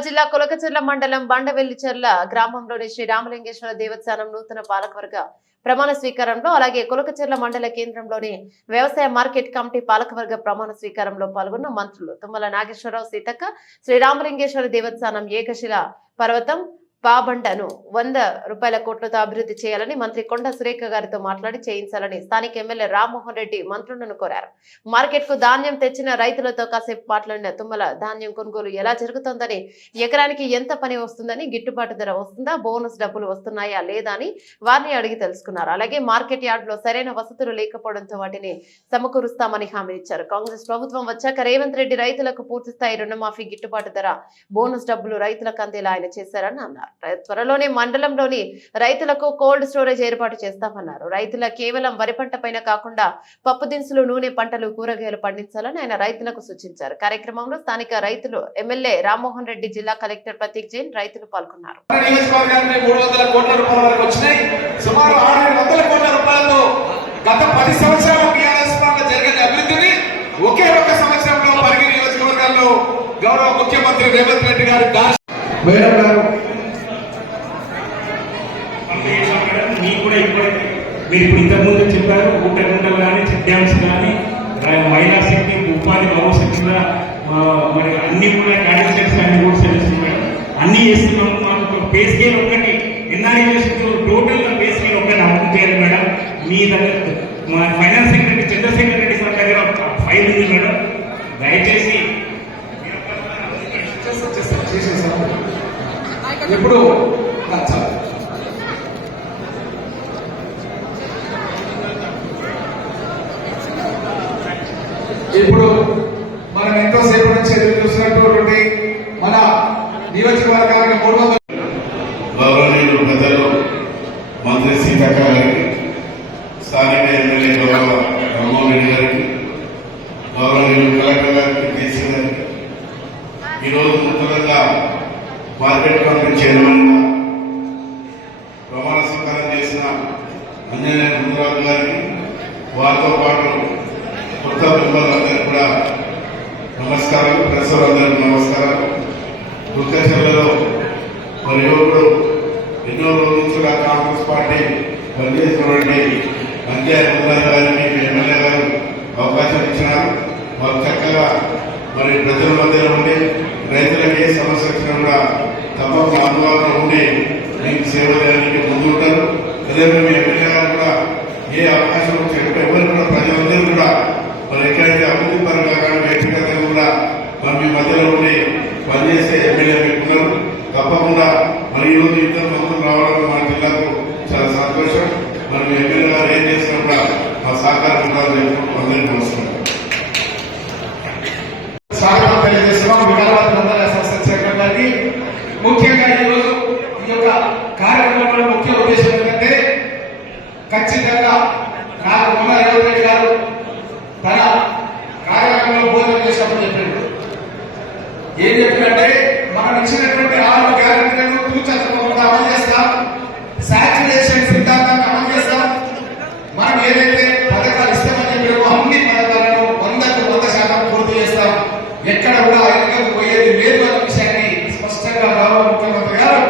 నిజామాబాద్ జిల్లా కొలకచెర్ల మండలం బండవెల్లిచెర్ల గ్రామంలోని శ్రీ రామలింగేశ్వర దేవస్థానం నూతన పాలకవర్గ ప్రమాణ స్వీకారంలో అలాగే కొలకచెర్ల మండల కేంద్రంలోని వ్యవసాయ మార్కెట్ కమిటీ పాలకవర్గ ప్రమాణ స్వీకారంలో పాల్గొన్న మంత్రులు తుమ్మల నాగేశ్వరరావు సీతక్క శ్రీ రామలింగేశ్వర దేవస్థానం ఏకశిల పర్వతం పాబండను 100 రూపాయల కోట్లతో అభివృద్ధి చేయాలని మంత్రి కొండ సురేఖ గారితో మాట్లాడి చేయించాలని స్థానిక ఎమ్మెల్యే రామ్మోహన్ రెడ్డి మంత్రులను కోరారు. మార్కెట్ కు ధాన్యం తెచ్చిన రైతులతో కాసేపు మాట్లాడిన తుమ్మల ధాన్యం కొనుగోలు ఎలా జరుగుతోందని, ఎకరానికి ఎంత పని వస్తుందని, గిట్టుబాటు ధర వస్తుందా, బోనస్ డబ్బులు వస్తున్నాయా లేదా అని వారిని అడిగి తెలుసుకున్నారు. అలాగే మార్కెట్ యార్డ్ లో సరైన వసతులు లేకపోవడంతో వాటిని సమకూరుస్తామని హామీ ఇచ్చారు. కాంగ్రెస్ ప్రభుత్వం వచ్చాక రేవంత్ రెడ్డి రైతులకు పూర్తిస్థాయి రుణమాఫీ, గిట్టుబాటు ధర, బోనస్ డబ్బులు రైతులకు అందేలా ఆయన చేశారని అన్నారు. త్వరలోనే మండలంలోని రైతులకు కోల్డ్ స్టోరేజ్ ఏర్పాటు చేస్తామన్నారు. రైతుల కేవలం వరి పంట పైన కాకుండా పప్పు దినుసులు, నూనె పంటలు, కూరగాయలు పండించాలని ఆయన రైతులకు సూచించారు. కార్యక్రమంలో స్థానిక రైతులు, ఎమ్మెల్యే రామ్మోహన్ రెడ్డి, జిల్లా కలెక్టర్ ప్రతీక్ జైన్ రైతులు పాల్గొన్నారు. గౌరవ ముఖ్యమంత్రి రేవంత్ రెడ్డి గారు మీరు ఇప్పుడు ఇంతకుముందు చెప్పారు, ఊటగుంటలు కానీ, చెక్ డ్యామ్స్ కానీ, మహిళా శక్తి, ఉపాధి భవిష్యత్తు మరి అన్ని కూడా క్యాడిడేట్స్ అన్ని కూడా చేస్తున్నాం. అన్ని చేస్తున్నాము. మాకు పే స్కేల్ ఒకటి ఎన్ఆర్ఐ టోటల్ గా పే స్కేల్ ఒకటి అమలు చేయాలి మేడం. మీ దగ్గర మా finance secretary Chandrashekar Reddy sir దగ్గర ఫైల్ ఉంది మేడం. దయచేసి ఇప్పుడు ఇప్పుడు మనం ఎంతోసేపు నుంచి ఎదురు చూసినటువంటి మన నియోజకవర్గానికి 300 గౌరవనీయులు పెద్దలు మంత్రి సీతక్క గారికి, స్థానిక ఎమ్మెల్యే గౌరవ రామ్మోహన్ రెడ్డి గారికి, గౌరవనీయులు కలెక్టర్ గారికి, కేసీ గారికి, ఈరోజు నూతనంగా మార్కెట్ కమిటీ చైర్మన్ గా ప్రమాణ స్వీకారం చేసిన అంజనేయ గుండరాజు గారికి, వారితో పాటు కొత్త మెంబర్లందరికీ కూడా నమస్కారాలు. ప్రెస్ అందరికీ నమస్కారాలు. కొలకచెర్లలో మరి యువకుడు ఎన్నో రోజుల నుంచి కాంగ్రెస్ పార్టీ పనిచేసినటువంటి అంజయ్య గుండరాజు గారికి ఎమ్మెల్యే గారు అవకాశం ఇచ్చినారు. వారు చక్కగా మరి ప్రజల మధ్యలో ఉండి రైతులకు ఏ సమస్య వచ్చినా కూడా తప్పకుండా అందుబాటులో ఉండి మీకు సేవ చేయడానికి ముందుంటారు. అదేవిధంగా ఎమ్మెల్యే గారు కూడా ఏ అవకాశం వచ్చేటప్పుడు ఎవరు కూడా ప్రజలందరూ కూడా మరి ఎక్కడైతే అభివృద్ధి పరంగా కానీ వ్యక్తిగతంగా కూడా మరి మీ మధ్యలో ఉండి పనిచేసే ఎమ్మెల్యే మీకున్నారు. తప్పకుండా మరి ఈరోజు ఇద్దరు మంత్రులు రావడం మన జిల్లాకు చాలా సంతోషం. మరి మీ ఎమ్మెల్యే గారు ఏం చేసినా కూడా మా సహకారం ఉండాలని చెప్పుకుంటూ అందరికీ నమస్కారం. స్వాగతం తెలియజేస్తున్నాం వికారాబాద్ మండల సంస్థ చైర్మన్ గారికి. ముఖ్యంగా ఈరోజు ఈ యొక్క కార్యక్రమంలో ముఖ్య ఉద్దేశం ఏంటంటే, ఖచ్చితంగా నాకు మొన్న రేవంత్ రెడ్డి గారు తన కార్యక్రమంలో భోజనం చేసినప్పుడు చెప్పాడు. ఏం చెప్పాడంటే, మనం ఇచ్చినటువంటి 6 గ్యారెంటీలను తూచా తప్పకుండా అమలు చేస్తాం, సాచ్యురేషన్ సిద్ధాంతాన్ని అమలు చేస్తాం. మనం ఏదైతే పథకాలు ఇస్తామని చెప్పామో అన్ని పథకాలను 100% పూర్తి చేస్తాం. ఎక్కడ కూడా ఎన్నికలకు పోయేది లేదు అనే విషయాన్ని స్పష్టంగా గౌరవ ముఖ్యమంత్రి గారు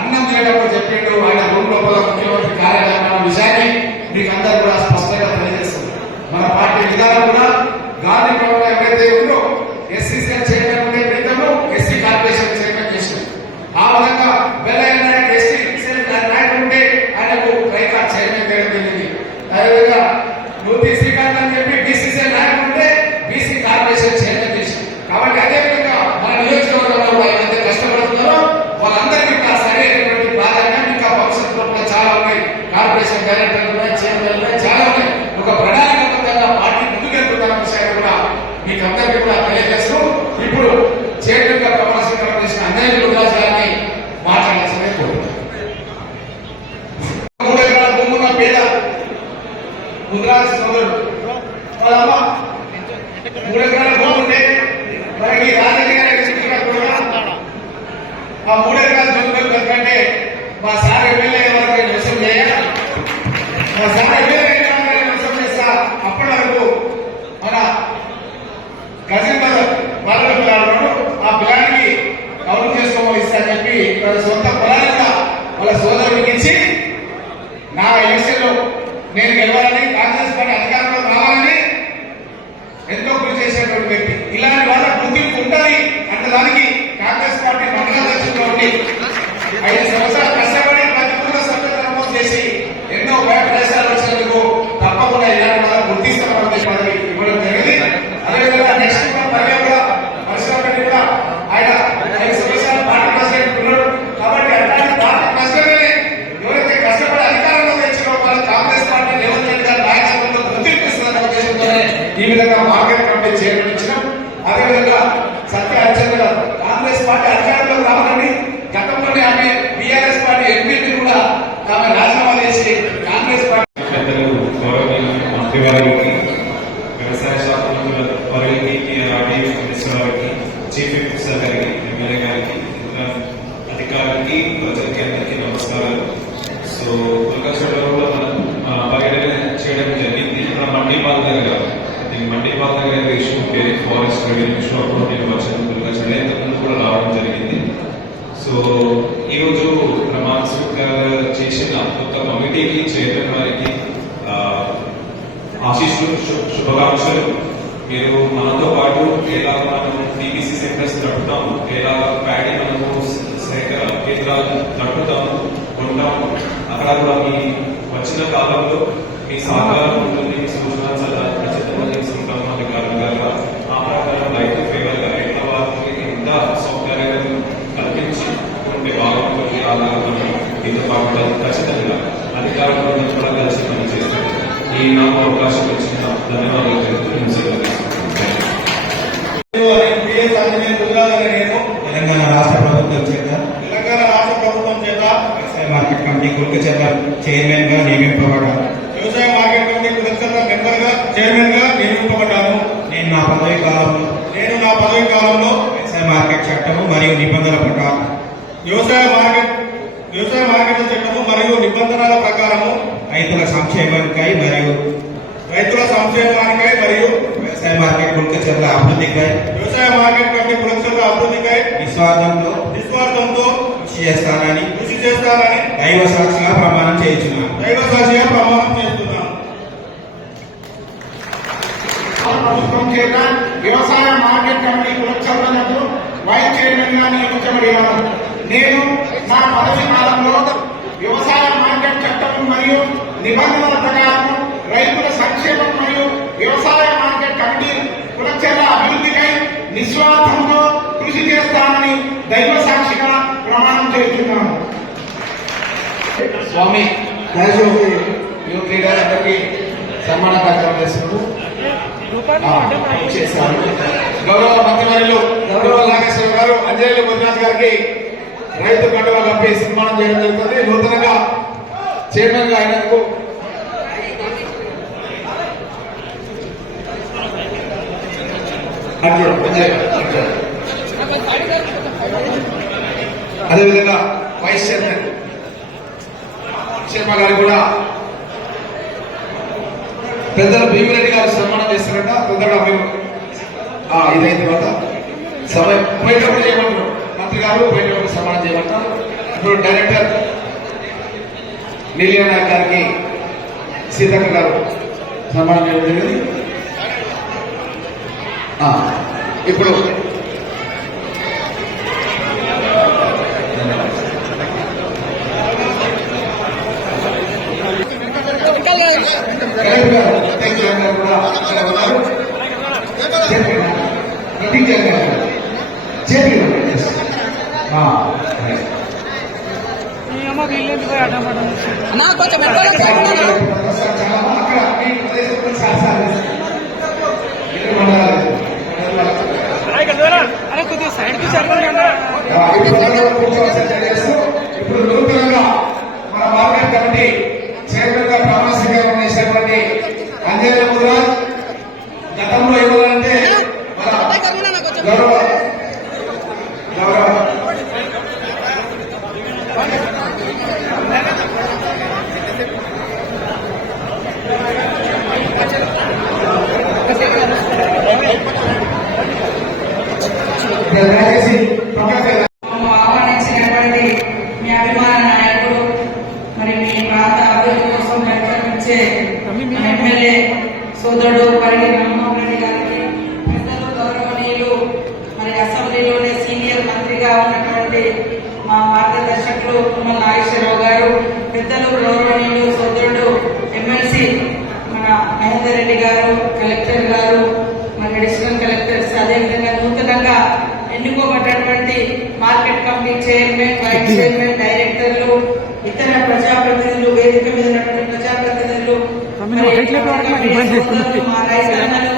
అన్నం చేయడంలో చెప్పిండు. ఆయన రూమ్ లోపల ముఖ్యమంత్రి కార్యాలయం విషయాన్ని మీకు అందరూ కూడా స్పష్టంగా తెలియజేస్తుంది. మన పార్టీ విధానం కూడా గాంధీ భవన్ ఎవరైతే ఉందో ఎస్సీసీఎల్ చైర్మన్ ఉండే క్రితము ఎస్సీ కార్పొరేషన్ చైర్మన్ చేసింది. ఆ విధంగా వెలైన ఎస్సీ నాయకుడు ఉంటే ఆయనకు రైతా చైర్మన్ చేయడం జరిగింది. అదేవిధంగా నూతి శ్రీకాంత్ అని చెప్పి బీసీసీఎల్ నాయకుడు ఉంటే బీసీ కార్పొరేషన్ చైర్మన్ చేసింది. కాబట్టి అదేవిధంగా మన నియోజకవర్గంలో కూడా ఎవరైతే కష్టపడుతున్నారో వాళ్ళందరికీ ఇంకా సరైనటువంటి ప్రాధాన్యం ఇంకా భవిష్యత్తులో కూడా చాలా ఉన్నాయి. కార్పొరేషన్ డైరెక్టర్లు ఉన్నాయి, చైర్మన్లు ఉన్నాయి, చాలా ఉన్నాయి. ఒక ప్రణాళికబద్ధంగా పార్టీ ముందుకెళ్తున్న విషయాన్ని కూడా మీకు అందరికీ కూడా తెలియజేస్తూ ఇప్పుడు చైర్మన్ గా ప్రమాణ స్వీకారం చేసిన అంజయ్య గుండరాజు గారిని మాట్లాడాల్సిందే కోరుతున్నాను. 3 ఎకరాల భూమున్న పేద గుండరాజు సోదరుడు వాళ్ళ అమ్మ 3 ఎకరాల భూమి ఉంటే మనకి రాజకీయ ఆ 3 ఎకరాల భూములు దొరకంటే మా సార్ ఎమ్మెల్యే గారికి విషయం చేయాలి. మా సార్ ఎమ్మెల్యే విషయం చేస్తా. అప్పటి వరకు మన కజిన్ బ్రదర్ వాళ్ళ పిల్లలు ఆ పిల్లానికి కౌలు చేసుకోవాలి. ఈ విధంగా మార్కెట్ కమిటీ చైర్మన్ ఇచ్చినాం. అదేవిధంగా సత్య హరిచంద్ర గారు కాంగ్రెస్ పార్టీ అధికారంలో రావాలని గతంలోనే ఆమె బీఆర్ఎస్ పార్టీ ఎంపీని కూడా ఆమె రాజీనామా చేసి కాంగ్రెస్ పార్టీ పెద్దలు గౌరవనీయులు మంత్రి వారికి, వ్యవసాయ శాఖ మంత్రుల వారికి, ఆర్డీ మినిస్టర్ వారికి, చీఫ్ మినిస్టర్ గారికి, ఎమ్మెల్యే గారికి, ఇతర అధికారులకి, ప్రజలకి అందరికీ నమస్కారాలు. సో కొలకచర్లలో కూడా మనం పర్యటన చేయడం జరిగింది. మన మండీపాల్ దగ్గర మండీపాల్ దగ్గర ఇష్యూ ఉండేది, ఫారెస్ట్ రెవెన్యూ ఇష్యూ అప్పుడు నేను వచ్చాను. కొలకచర్ల ఇంతకుముందు కూడా రావడం జరిగింది. సో ఈరోజు ప్రమాణ స్వీకారం చేసిన కొత్త కమిటీకి చైర్మన్ వారికి ఆశీస్సులు, శుభాకాంక్షలు. మీరు మనతో పాటు ఎలా మనం టీబీసీ సెంటర్స్ నడుపుతాము, ఎలా ప్యాడీ మనము సేకరణ కేంద్రాలు నడుపుతాము, ఉంటాము. అక్కడ కూడా మీ వచ్చిన కాలంలో మీ సహకారం ఉంటుంది, మీ సూచన సలహా ఖచ్చితంగా తీసుకుంటాము. అధికారులుగా ఆ ప్రకారం రైతు ఫేవర్గా ఎట్లా వారికి ఎంత సౌకర్యాలు కల్పించి ఉంటే బాగుంటుంది. అలాగే మనం దీంతో పాటు ఖచ్చితంగా అధికారులు కూడా కలిసి పని చేస్తాం. ఈ నాకు అవకాశం ఇచ్చిన ధన్యవాదాలు తెలుపుతూ తెలంగాణ రాష్ట్ర ప్రభుత్వం చేత వ్యవసాయ మార్కెట్ కమిటీ కులకచర్ల చైర్మన్ గా నియమింపబడ్డాను. వ్యవసాయ మార్కెట్ కమిటీ కులకచర్ల మెంబర్ గా చైర్మన్ గా నియమింపబడ్డాను. నేను నా పదవి కాలంలో వ్యవసాయ మార్కెట్ చట్టము మరియు నిబంధనల ప్రకారం వ్యవసాయ మార్కెట్ చట్టము మరియు నిబంధనల ప్రకారము రైతుల సంక్షేమానికై మరియు వ్యవసాయ మార్కెట్ కులకచర్ల అభివృద్ధికై నిస్వార్థంతో కృషి చేస్తానని దైవ సాక్షిగా ప్రమాణం చేస్తున్నాను. ప్రభుత్వం చేత వ్యవసాయ మార్కెట్ కమిటీ కులకచర్లకు వైస్ చైర్మన్ గా నియమించబడినాను. నేను నా పదవి కాలంలో వ్యవసాయ మార్కెట్ చట్టం మరియు నిబంధనల ప్రకారం రైతుల సంక్షేమం మరియు వ్యవసాయ మార్కెట్ కమిటీ కులకచర్ల అభివృద్ధికై నిస్వార్థంతో కృషి చేస్తానని దైవ సాక్షిగా ప్రమాణం చేస్తున్నాను. స్వామి యూత్ లీడర్ అందరికీ సన్మాన కార్యక్రమం చేస్తున్నారు. గౌరవ మంత్రివర్యులు గౌరవ నాగేశ్వర గారు, అంజనేయులు గుజరాత్ గారికి రైతు కండువా కప్పి సన్మానం చేయడం జరుగుతుంది. నూతనంగా చైర్మన్ గా అయినందుకు అదేవిధంగా వైస్ చైర్మన్ శర్మ గారు కూడా పెద్దలు భీమిరెడ్డి గారు సన్మానం చేస్తారట. తొందరగా మేము ఇదైన తర్వాత సమయం పోయేటప్పుడు చేయమంటారు, మంత్రి గారు పోయేటప్పుడు సన్మానం చేయమంటారు. ఇప్పుడు డైరెక్టర్ నీలియా నాయక్ గారికి సీతక్క గారు సన్మానం చేయడం జరిగింది. ఇప్పుడు ఇప్పుడు నూతనంగా మన మార్కెట్ కమిటీ చైర్మన్ గా ప్రమాణ స్వీకారం చేసినటువంటి అంజనేయులు గుజరాత్ గతంలో ఇవ్వాలంటే మన గౌరవ దయచేసి ఆహ్వానించినటువంటి మీ అభిమాన నాయకుడు, మరి మీ ప్రాంత అభివృద్ధి కోసం ప్రయత్నించే ఎమ్మెల్యే సోదరుడు పరిగి రామ్మోహన్ రెడ్డి గారికి, పెద్దలు గౌరవనీయులు, మరి అసెంబ్లీలోనే సీనియర్ మంత్రిగా ఉన్నటువంటి మా మార్గదర్శకులు తుమ్మల నాగేశ్వరరావు గారు, పెద్దలు గౌరవనీయులు సోదరుడు ఎమ్మెల్సీ మన మహేందర్ రెడ్డి గారు, కలెక్టర్ గారు, మరి అడిషనల్ కలెక్టర్స్, అదేవిధంగా నూతనంగా ఎన్నుకోబడ్డటువంటి market committee chairman, vice chairman, డైరెక్టర్లు, ఇతర ప్రజాప్రతినిధులు, వేదిక మీద ఉన్నటువంటి ప్రజాప్రతినిధులు, మా రైతన్నలు,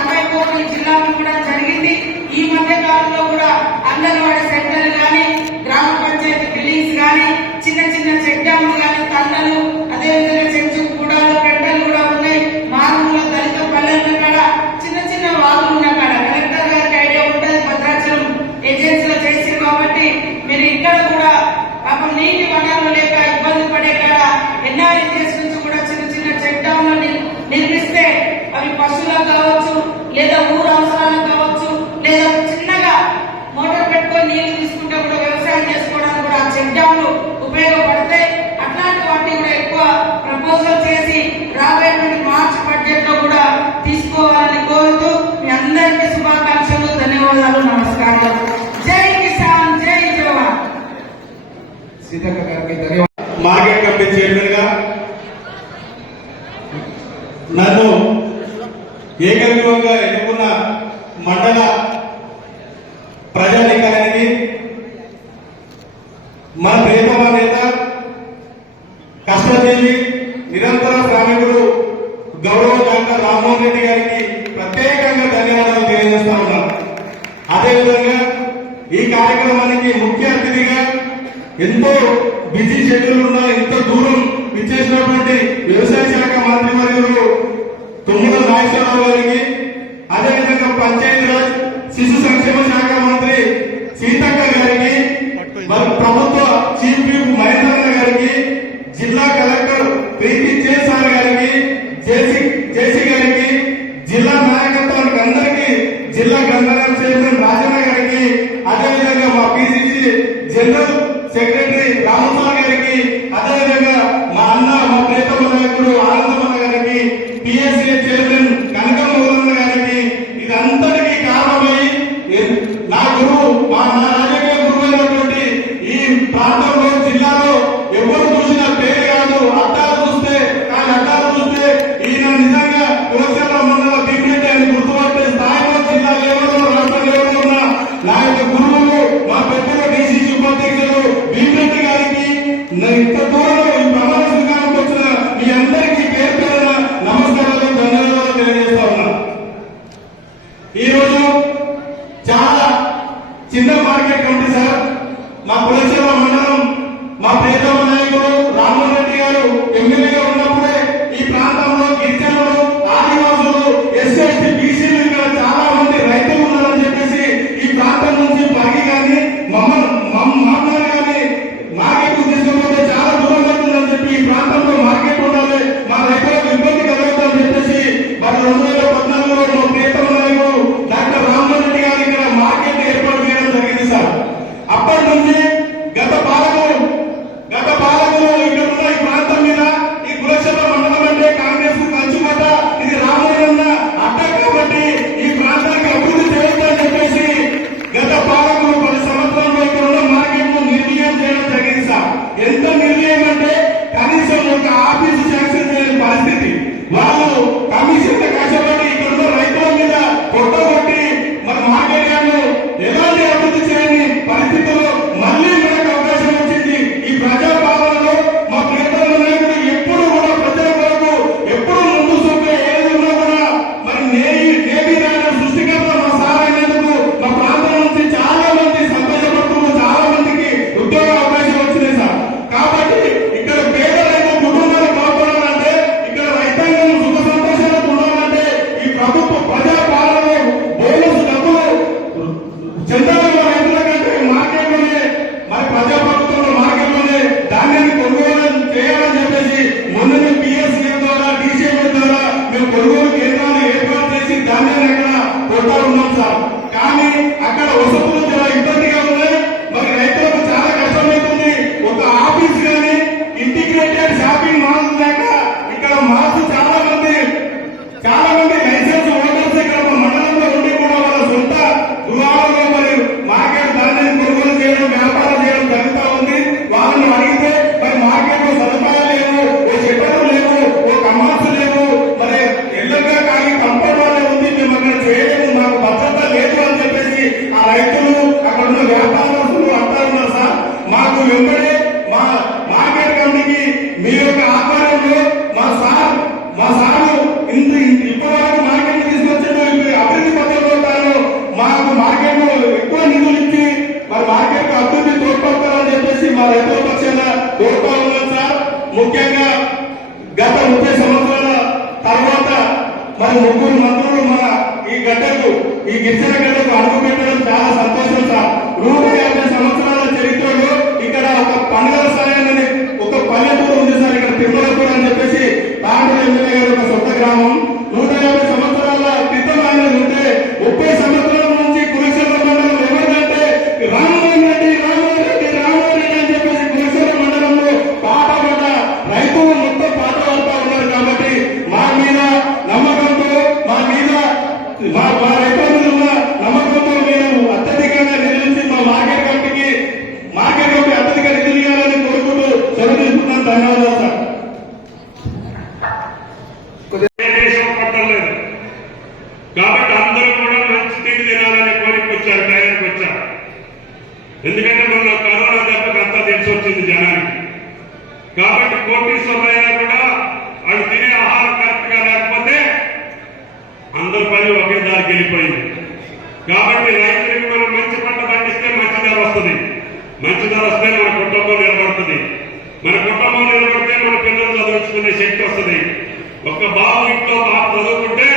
సర్వే కోర్టు జిల్లాలో కూడా జరిగింది. ఈ మధ్య కాలంలో కూడా అంగన్వాడీ సెంటర్లు కానీ, గ్రామ పంచాయతీ బిల్డింగ్స్ కానీ, చిన్న చిన్న చెక్ డ్యాములు కానీ, తండలు, అదేవిధంగా చెంచు కూడాలు, పెంటలు కూడా ఉన్నాయి. మారుమూల దళిత పల్లెల కాడ చిన్న చిన్న వాగులు ఉన్న కాడ కలెక్టర్ గారికి ఐడియా ఉంటుంది, భద్రాచలం ఏజెన్సీలో చేసి కాబట్టి మీరు ఇక్కడ కూడా పాపం నీటి వనరులు లేక ఇబ్బంది పడే కాడ ఎన్ఆర్ఎస్ నుంచి కూడా చిన్న చిన్న చెక్ డ్యాములు నిర్మిస్తే అవి పశువులకు కావచ్చు, లేదా ఊరు అవసరాలకు కావచ్చు, లేదా చిన్నగా మోటార్ పెట్టుకొని నీళ్లు తీసుకుంటే కూడా వ్యవసాయం చేసుకోవడానికి కూడా ఆ చెక్ డ్యాములు ఉపయోగపడతాయి. అట్లాంటి వాటిని కూడా ఎక్కువ ప్రపోజల్ చేసి రాబోయేటువంటి మార్చ్ బడ్జెట్ లో కూడా తీసుకోవాలని కోరుతూ మీ అందరికీ శుభాకాంక్షలు, ధన్యవాదాలు, నమస్కారాలు. జై కిసాన్, జై జవాన్. సీతక్క గారికి ధన్యవాదాలు. మార్కెట్ కమిటీ చైర్మన్ గా నన్ను ఏకగ్రీవంగా ఎన్నుకున్న మండల ప్రజానీకానికి మన ప్రియతమ నేత, కష్టజీవి, నిరంతర శ్రామికుడు గౌరవ డాక్టర్ రామ్మోహన్ రెడ్డి గారికి ప్రత్యేకంగా ధన్యవాదాలు తెలియజేస్తా ఉన్నాను. అదేవిధంగా ఈ కార్యక్రమానికి ముఖ్య అతిథిగా ఎంతో బిజీ షెడ్యూల్ ఉన్న ఎంతో దూరం ఇచ్చేసినటువంటి వ్యవసాయ శాఖ మంత్రి మరియు తుమ్మల నాగేశ్వరరావు గారికి, అదేవిధంగా పంచాయతీరాజ్ శిశు సంక్షేమ శాఖ మంత్రి సీతక్క గారికి, మరి ప్రభుత్వ చీఫ్ విప్ మహేంద్రన్న గారికి, జిల్లా కలెక్టర్ ప్రీతి చేసార్ గారికి, జేసీ గారికి, జిల్లా నాయకత్వానికి అందరికీ, జిల్లా గ్రంథాలయ చైర్మన్ రాజన్న గారికి, అదేవిధంగా మా పిసిసి జనరల్ సెక్రటరీ రామసార్ గారికి, అదేవిధంగా మా అన్న, మా ప్రియతమ నాయకుడు ఆనందమన్న గారికి, పిఎస్ఏ చైర్మన్ కనకమోహన్ గారికి, ఇదంతటికీ కారణమై నా గురువు, నా రాజకీయ గురువు అయినటువంటి ఈ ప్రాంతంలో, జిల్లాలో ఎవరు చూసిన పేరు కాదు, అడ్డాలు చూస్తే కానీ అడ్డాలు చూస్తే ఈయన నిజంగా కులశల మండల భీమిరెడ్డి అని గుర్తుపట్టే స్థాయిలో జిల్లా లెవెల్లో, రాష్ట్ర లెవెల్లో ఉన్న నా యొక్క గురువులు, మా పెద్దలు డిసిసి ఉపాధ్యక్షులు మరి 3 మంత్రులు మన ఈ గడ్డకు, ఈ గిరిజన గడ్డకు అడుగు పెట్టడం చాలా సంతోషం సార్. 150 సంవత్సరాల చరిత్రలో ఇక్కడ ఒక పండుగల సరైనది ఒక పల్లెటూరు ఉంది సార్. ఇక్కడ తిరుమలపూర్ అని చెప్పేసి తాండూరు ఎమ్మెల్యే గారు ఒక సొంత గ్రామం. 150 సంవత్సరాల క్రితం ఆయన ఉంటే 30 సంవత్సరాల నుంచి కులశేఖర మండలం ఎవరిదంటే రామోహన్ రెడ్డి అని చెప్పేసి కులశేఖర మండలంలో పాట పడ్డ రైతులు మొత్తం పాట పాడుతూ ఉన్నారు. కాబట్టి మా మీద నమ్మకంతో, మా రైతుల మీద ఉన్న నమ్మకంతో మీరు అత్యధికంగా నిధులించి మా మార్కెట్ కమిటీ అత్యధిక నిధులు ఇవ్వాలని కోరుకుంటూ సెలవు తీసుకున్నాను. ధన్యవాదాలు సార్. కాబట్టి అందరూ కూడా మంచి తిండి తినాలని కోరిక వచ్చారు, టయానికి వచ్చారు. ఎందుకంటే మొన్న కరోనా దెబ్బకు అంతా తెలిసి వచ్చింది జనానికి. కాబట్టి కోటీశ్వరులైనా కూడా వాళ్ళు తినే ఆహారం కరెక్ట్ గా లేకపోతే అందరి పని ఒకే దారికి వెళ్ళిపోయింది. కాబట్టి రైతులకు మనం మంచి పంట పండిస్తే మంచి ధర వస్తుంది. మంచి ధర వస్తే మన కుటుంబం నిలబడుతుంది. మన కుటుంబం నిలబడితే మన పిల్లలు చదువుకునే శక్తి వస్తుంది. ఒక బాబు ఇంట్లో బాబు చదువుకుంటే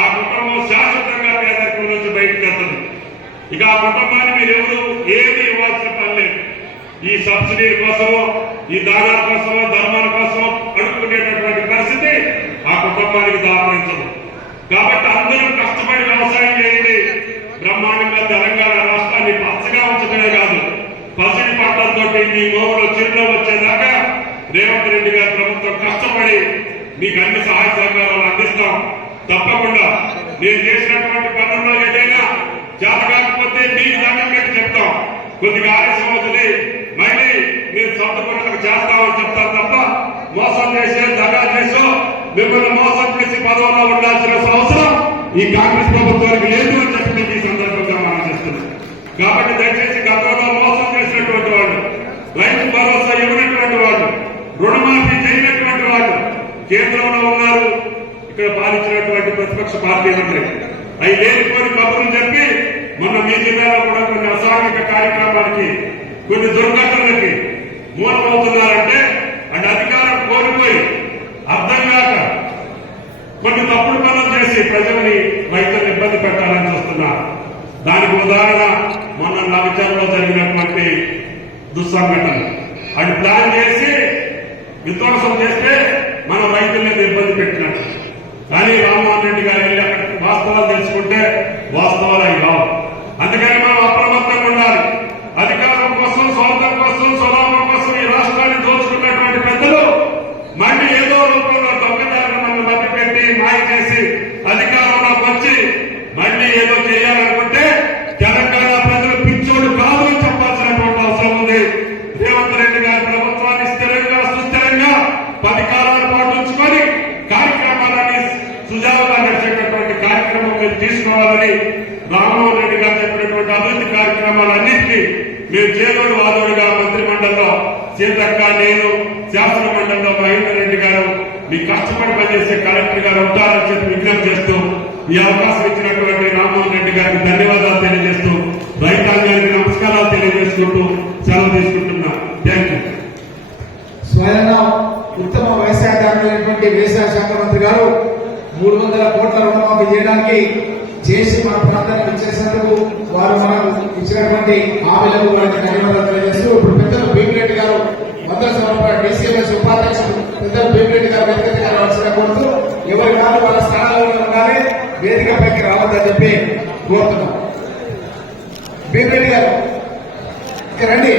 ఆ కుటుంబం శాశ్వతంగా పేదరికం నుంచి బయటకు వెళ్తుంది. ఇక ఆ కుటుంబాన్ని మీరు ఎవరు ఏమి ఇవ్వాల్సిన పని లేదు. ఈ సబ్సిడీల కోసమో, ఈ దానాల కోసమో, ధర్మాల కోసమో అడుక్కునేటటువంటి పరిస్థితి ఆ కుటుంబానికి దాపరించదు. కాబట్టి అందరూ కష్టపడి వ్యవసాయం చేయండి. బ్రహ్మాండంగా తెలంగాణ రాష్ట్రాన్ని పచ్చగా ఉంచడమే కాదు, పసిడి పంటలతో మీ మోగులో చిరులో వచ్చేదాకా రేవంత్ రెడ్డి గారి ప్రభుత్వం కష్టపడి మీకు అన్ని సహాయ సహకారాలు అందిస్తాం. తప్పకుండా నేను చేసినటువంటి పనుల్లో ఏదైనా చేత కాకపోతే మీకు దండం పెట్టి చెప్తాం. కొద్దిగా ఆలస్యం అవుతుంది, మళ్ళీ మీరు సొంత పనులకు చేస్తామని చెప్తారు తప్ప మోసం చేసే, దగా చేసో, మిమ్మల్ని మోసం చేసి పదవుల్లో ఉండాల్సిన అవసరం ఈ కాంగ్రెస్ ప్రభుత్వానికి లేదు అని చెప్పి మీకు ఈ సందర్భంగా మనం చేస్తున్నాం. కాబట్టి దయచేసి గతంలో మోసం చేసినటువంటి వాళ్ళు, రైతు భరోసా ఇవ్వనటువంటి వాళ్ళు, రుణమాఫీ చేయనటువంటి వాళ్ళు కేంద్రంలో ఉన్నారు. ఇక్కడ పాలించినటువంటి ప్రతిపక్ష పార్టీ మంత్రి అవి లేనిపోని కబుర్లు చెప్పి మొన్న మీ జిల్లాలో కూడా కొన్ని అసాంఘిక కార్యక్రమాలకి, కొన్ని దుర్ఘటనలకి మూలమవుతున్నారంటే అంటే అధికారం కోల్పోయి అర్థం కాక కొన్ని తప్పుడు పనులు చేసి ప్రజల్ని, రైతులను ఇబ్బంది పెట్టాలని చూస్తున్నారు. దానికి ఉదాహరణ మొన్న నగచర్లో జరిగినటువంటి దుస్సంఘటన. అది ప్లాన్ చేసి విధ్వంసం చేస్తే మనం రైతుల మీద ఇబ్బంది పెట్టినట్టు. కానీ రామ్మోహన్ రెడ్డి గారు వెళ్ళి అక్కడ వాస్తవాలు తెలుసుకుంటే వాస్తవాలు అవి కావు. అందుకని మనం అప్రమత్తంగా ఉండాలి. అధికారం కోసం, స్వార్థం కోసం, స్వలాభం కోసం ఈ రాష్ట్రాన్ని దోచుకున్నటువంటి పెద్దలు మళ్ళీ ఏదో రూపంలో దొంగదారులు మనం మభ్యపెట్టి మాయ చేసి అధికారంలోకి వచ్చి మళ్ళీ ఏదో చేయాలనుకుంటే తెలంగాణ ప్రజలు పిచ్చోడు కాదు అని చెప్పాల్సినటువంటి అవసరం ఉంది. రేవంత్ రెడ్డి గారి ప్రభుత్వాన్ని స్థిరంగా, సుస్థిరంగా 10 కాలాల పాటు ఉంచుకొని కార్యక్రమాలన్నీ సుజావుగా నడిచేటటువంటి కార్యక్రమం మీరు తీసుకోవాలని రామ్మోహన్ రెడ్డి గారు చెప్పినటువంటి అభివృద్ధి కార్యక్రమాలన్నింటినీ మేము చేదోడు వాదోడుగా మంత్రిమండలిలో సీతక్క, నేను, శాసన మండలిలో మహేందర్ రెడ్డి గారు మీ కష్టపడి పనిచేసే కలెక్టర్ గారు ఉంటారని చెప్పి విజ్ఞప్తి చేస్తూ ఈ అవకాశం ఇచ్చినటువంటి రామ్మోహన్ రెడ్డి గారికి ధన్యవాదాలు తెలియజేస్తూ, రైతాంగానికి నమస్కారాలు తెలియజేసుకుంటూ సెలవు తీసుకుంటున్నా. Thank you. స్వయంగా ఉత్తమ వ్యవసాయదారులైనటువంటి వ్యవసాయ శాఖ మంత్రి గారు 300 కోట్ల రుణమాఫీ చేయడానికి చేసి మన ప్రాంతానికి ఇచ్చేసినందుకు వారు మనకు ఇచ్చినటువంటి హామీలకు వారికి ధన్యవాదాలు తెలియజేస్తూ, ఇప్పుడు పెద్దలు భీమిరెడ్డి గారు 100 సంవత్సరాల DCMS ఉపాధ్యక్షుడు పెద్దలు భీమిరెడ్డి గారు వేదిక గారు వచ్చిన కోరుతూ ఎవరి కాదు వాళ్ళ స్థానాల్లో ఉండాలి, వేదికపైకి రావద్దని చెప్పి కోరుతున్నాం. భీమిరెడ్డి గారు ఇక రండి.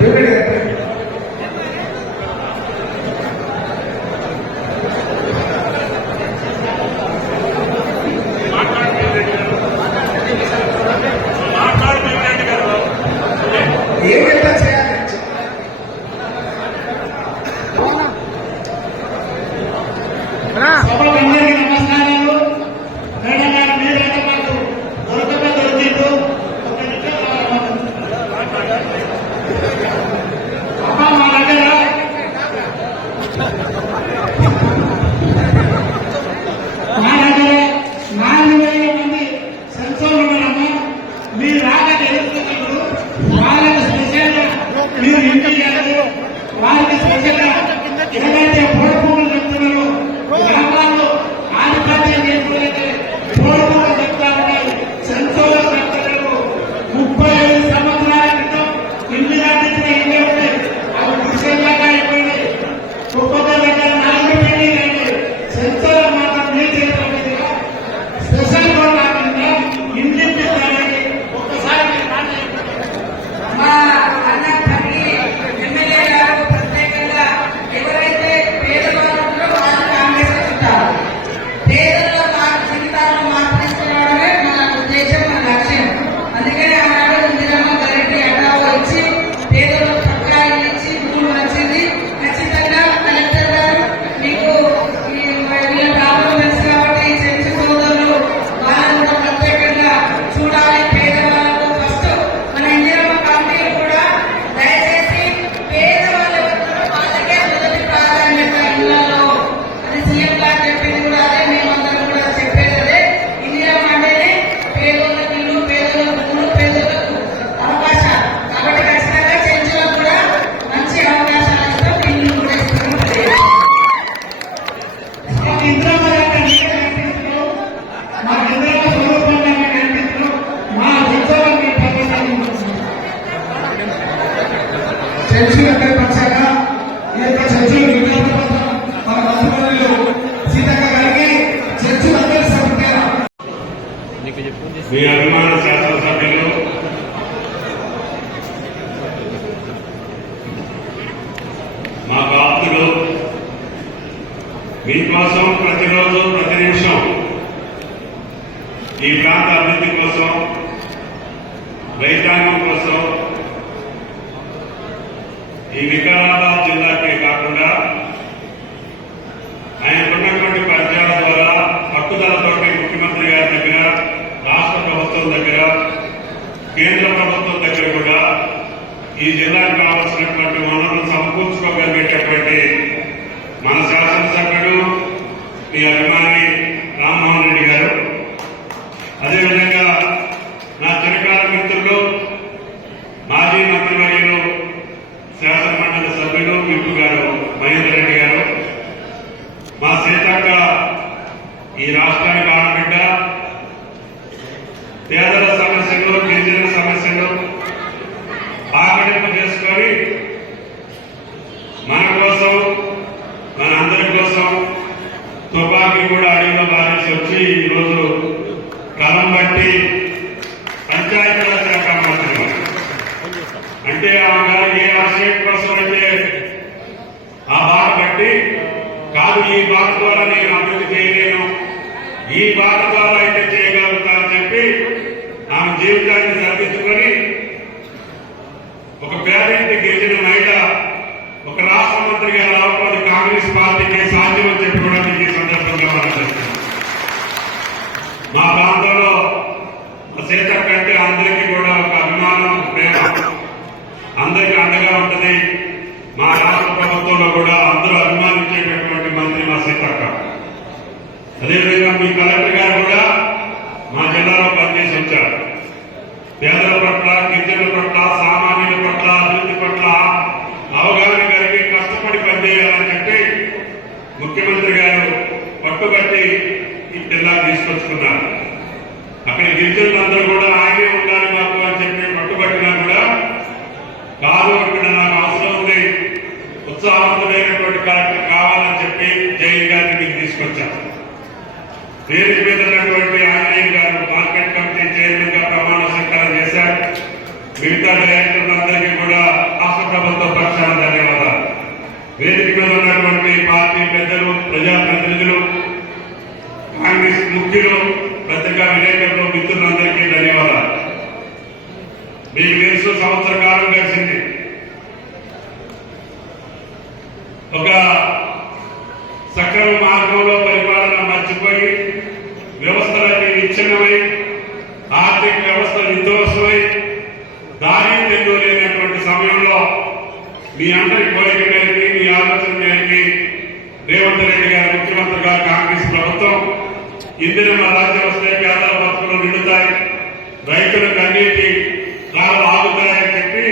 భీమిరెడ్డి గారు ఏమైనా చేయాలి. సభలో అందరికీ నమస్కారాలు. మేడం గారు మీరైతే మాకు దొరకదు మీకోసం ప్రతిరోజు ప్రతి నిమిషం ఈ ప్రాంత అభివృద్ధి కోసం, రైతాంగం కోసం, ఈ వికారాబాద్ జిల్లాకే కాకుండా ఆయనకున్నటువంటి పరిచయాల ద్వారా పట్టుదలతోటి ముఖ్యమంత్రి గారి దగ్గర, రాష్ట్ర ప్రభుత్వం దగ్గర, కేంద్ర ప్రభుత్వం దగ్గర కూడా ఈ జిల్లాకు కావాల్సినటువంటి వనరులు సమకూర్చుకోగలిగేటటువంటి మన శాసనసభ్యుడు మీ అభిమాని రామ్మోహన్ రెడ్డి గారు, అదేవిధంగా నా చిరకాల మిత్రులు మాజీ మంత్రివర్యులు శాసనమండలి సభ్యులు విప్పు గారు మహేందర్ రెడ్డి గారు, మా సీతక్క ఈ రాష్ట్రానికి ఆడబిడ్డ, పేదల సమస్యలు, గిరిజన సమస్యలు ఆకలింపు చేసుకొని మన కోసం, మన అందరి కోసం తుపాకీ కూడా అడవిలో బారేసి వచ్చి ఈరోజు కలం బట్టి పంచాయతీరాజ్ శాఖ మంత్రి. అంటే ఆమె గారు ఏ ఆశయం కోసం అయితే ఆ బాట బట్టి కాదు, ఈ బాట ద్వారా నేను అభివృద్ధి చేయలేను, ఈ బాట ద్వారా అయితే చేయగలుగుతానని చెప్పి ఆమె జీవితాన్ని సర్దించుకొని ఒక పేరింటి గిరిజన మహిళ ఒక రాష్ట్ర మంత్రిగా రావడం అది కాంగ్రెస్ పార్టీకి సాధ్యమని చెప్పి కూడా మీకు ఈ సందర్భంగా మనం చేస్తున్నాం. మా ప్రాంతంలో సీతక్క అంటే అందరికీ కూడా ఒక అభిమానం, ప్రేమ, అందరికీ అండగా ఉంటుంది. మా రాష్ట్ర ప్రభుత్వంలో కూడా అందరూ అభిమానించేటటువంటి మంత్రి మా సీతక్క. అదేవిధంగా మీ కలెక్టర్ గారు కూడా మా జిల్లాలో పనిచేసి వచ్చారు. పేదల పట్ల, గిరిజనుల పట్ల, సామాన్యుల పట్ల, అభివృద్ధి పట్ల అవగాహన కలిగి కష్టపడి పనిచేయాలని చెప్పి ముఖ్యమంత్రి గారు పట్టుబట్టి ఈ జిల్లా తీసుకొచ్చుకున్నారు. అక్కడ గిరిజనులందరూ కూడా ఆయనే ఉండాలి మాకు అని చెప్పి పట్టుబట్టినా కూడా కాదు, ఇక్కడ నాకు అవసరం ఉంది, ఉత్సాహవంతుడైనటువంటి కలెక్టర్ కావాలని చెప్పి జైలు గారిని మీకు తీసుకొచ్చారు. వేదిక మీద ఉన్నటువంటి ఆంజనేయ గారు మార్కెట్ కమిటీ చైర్మన్ గా ప్రమాణ స్వీకారం చేశారు. మిగతా డైరెక్టర్లందరికీ కూడా రాష్ట్ర ప్రభుత్వ పక్షాన ధన్యవాదాలు. వేదిక మీద ఉన్నటువంటి పార్టీ పెద్దలు, ప్రజాప్రతినిధులు, కాంగ్రెస్ ముఖ్యులు, పత్రికా విలేకరులు, మిత్రులందరికీ ధన్యవాదాలు. మీకు తెలుసు, సంవత్సర కాలం గడిచింది. ఒక సక్రమ మార్గంలో పరిపాలన మర్చిపోయి వ్యవస్థలన్నీ విచ్ఛిన్నమై, ఆర్థిక వ్యవస్థ విధ్వంసమై, దారి తెల్లులేనటువంటి సమయంలో మీ అందరి కోరిక మేరకు, మీ ఆలోచన మేరకు రేవంత్ రెడ్డి గారు ముఖ్యమంత్రి గారు, కాంగ్రెస్ ప్రభుత్వం ఇందిరమ్మ రాజ్యం వస్తే పేదల బతుకులు నిండుతాయి, రైతులకు అన్నిటి కాలం ఆగుతాయని చెప్పి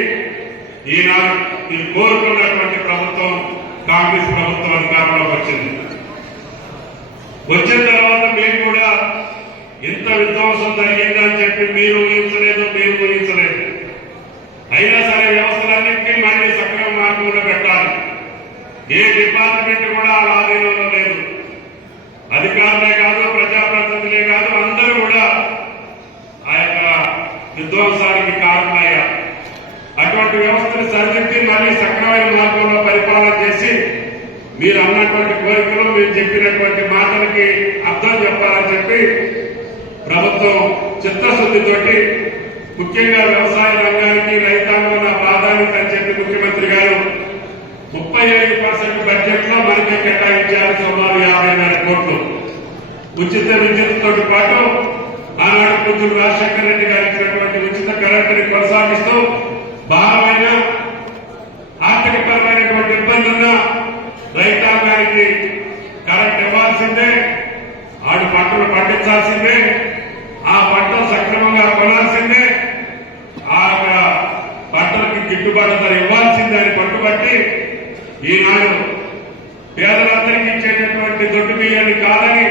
ఈనాడు మీరు కోరుకున్నటువంటి ప్రభుత్వం కాంగ్రెస్ ప్రభుత్వం అధికారంలోకి వచ్చింది. వచ్చిన తర్వాత మేము కూడా ఇంత విధ్వంసం జరిగిందని చెప్పి మీరు ఊహించలేదు, మేము ఊహించలేదు. అయినా సరే వ్యవస్థలన్నింటినీ మళ్ళీ సక్రమ మార్గంలో పెట్టాలి. ఏ డిపార్ట్మెంట్ కూడా ఆ ఆధీనంలో లేదు. అధికారులే కాదు, ప్రజాప్రతినిధులే కాదు, అందరూ కూడా ఆ యొక్క విధ్వంసానికి కారణమయ్యారు. అటువంటి వ్యవస్థను సరిదిద్ది మళ్ళీ సక్రమైన మార్గంలో పరిపాలన చేసి మీరు అన్నటువంటి కోరికలు, మీరు చెప్పినటువంటి మాటలకి అర్థం చెప్పాలని చెప్పి ప్రభుత్వం చిత్తశుద్ధితోటి ముఖ్యంగా వ్యవసాయ రంగానికి, రైతాంగం ప్రాధాన్యత అని చెప్పి ముఖ్యమంత్రి గారు 35% బడ్జెట్ లో మనకి కేటాయించారు. సుమారు 50,000 కోట్లు. ఉచిత విద్యుత్తో పాటు ఆనాడు పూజ్యులు రాజశేఖర రెడ్డి గారు ఇచ్చినటువంటి ఉచిత కరెంటుని కొనసాగిస్తూ భారమైన ఆర్థికపరమైనటువంటి ఇబ్బందున్న రైతాంగానికి కరెంట్ ఇవ్వాల్సిందే, ఆడు పంటలు పండించాల్సిందే, ఆ పంటలు సక్రమంగా కొనాల్సిందే, ఆ పంటలకి గిట్టుబాటు ధర ఇవ్వాల్సిందే అని పట్టుబట్టి ఈనాడు పేదలందరికీ ఇచ్చేటటువంటి దొడ్డు బియ్యాన్ని కాదని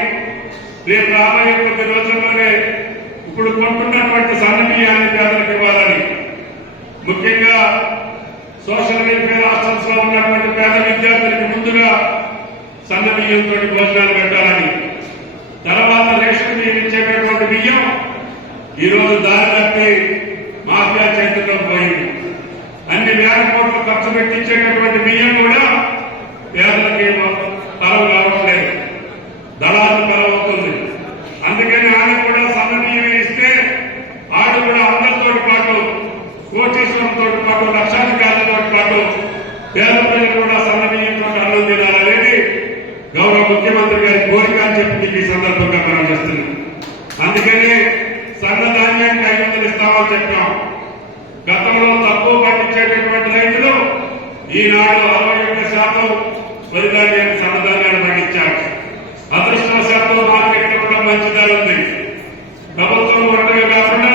రేపు రాబోయే కొద్ది రోజుల్లోనే ఇప్పుడు కొంటున్నటువంటి సన్న బియ్యాన్ని పేదలకు ఇవ్వాలని, ముఖ్యంగా సోషల్ వెల్ఫేర్ హాస్టల్స్ లో ఉన్నటువంటి పేద విద్యార్థులకు ముందుగా సన్న బియ్యంతో భోజనాలు పెట్టాలని, తర్వాత రేషన్ బియ్యం ఇచ్చేటటువంటి బియ్యం ఈరోజు దారి తప్పి మాఫియా చేతుల్లో పోయింది. అన్ని వేల కోట్లు ఖర్చు పెట్టించేటటువంటి బియ్యం కూడా పేదలకి తరం కావట్లేదు. వరి ధాన్యాన్ని సన్నధాన్యాన్ని పండించారు. అదృష్టవశాత్తు మార్కెట్ కూడా మంచి ధర ఉంది. ప్రభుత్వం ఉండగా కాకుండా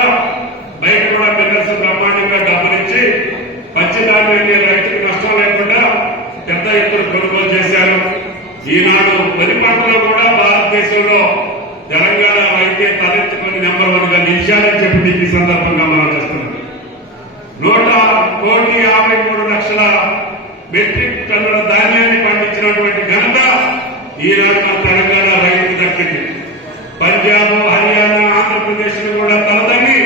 బయట కూడా బిజినెస్ బ్రహ్మాండంగా డబ్బులిచ్చి పచ్చి ధాన్యాన్ని రైతులకు నష్టం లేకుండా పెద్ద ఎత్తున కొనుగోలు చేశారు. ఈనాడు వరి పంటలో కూడా భారతదేశంలో తెలంగాణ రైతే తలెత్తుకొని నెంబర్ 1 గా నిలిచారని చెప్పి ఈ సందర్భంగా మనం చేస్తున్నాం. 1,53,00,000 మెట్రిక్ టన్నుల ధాన్యాన్ని పండించినటువంటి ఘనత ఈనాడు మన తెలంగాణ రైతుకు దక్కింది. పంజాబ్, హర్యానా, ఆంధ్రప్రదేశ్ కూడా తలదన్ని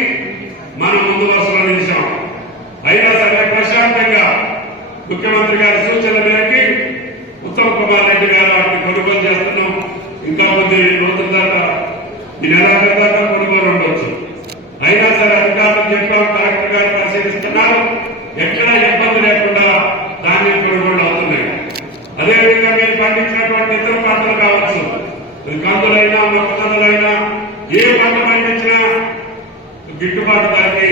మనం ముందు వరుసలో నిలిచాం. అయినా సరే ప్రశాంతంగా ముఖ్యమంత్రి గారి సూచన మేరకు ఉత్తమ్ కుమార్ రెడ్డి గారు వాటిని కొనుగోలు చేస్తున్నాం. ఇంకా కొద్ది రోజుల దాకా ఈ నెలాఖరు దాకా కొనుగోలు ఉండొచ్చు. అయినా సరే అధికారులు చెప్పాం, కలెక్టర్ గారు పరిశీలిస్తున్నారు. ఎక్కడా ఇబ్బంది లేకుండా ధాన్యం కొనుగోలు అవుతున్నాయి. అదేవిధంగా మీరు పండించినటువంటి ఇతర పంటలు కావచ్చు, కందులైనా మొక్కజొన్నలైనా ఏ పంట పండించినా గిట్టుబాటు ధరకి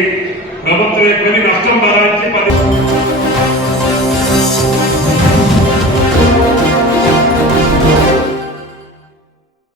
ప్రభుత్వం కొని నష్టం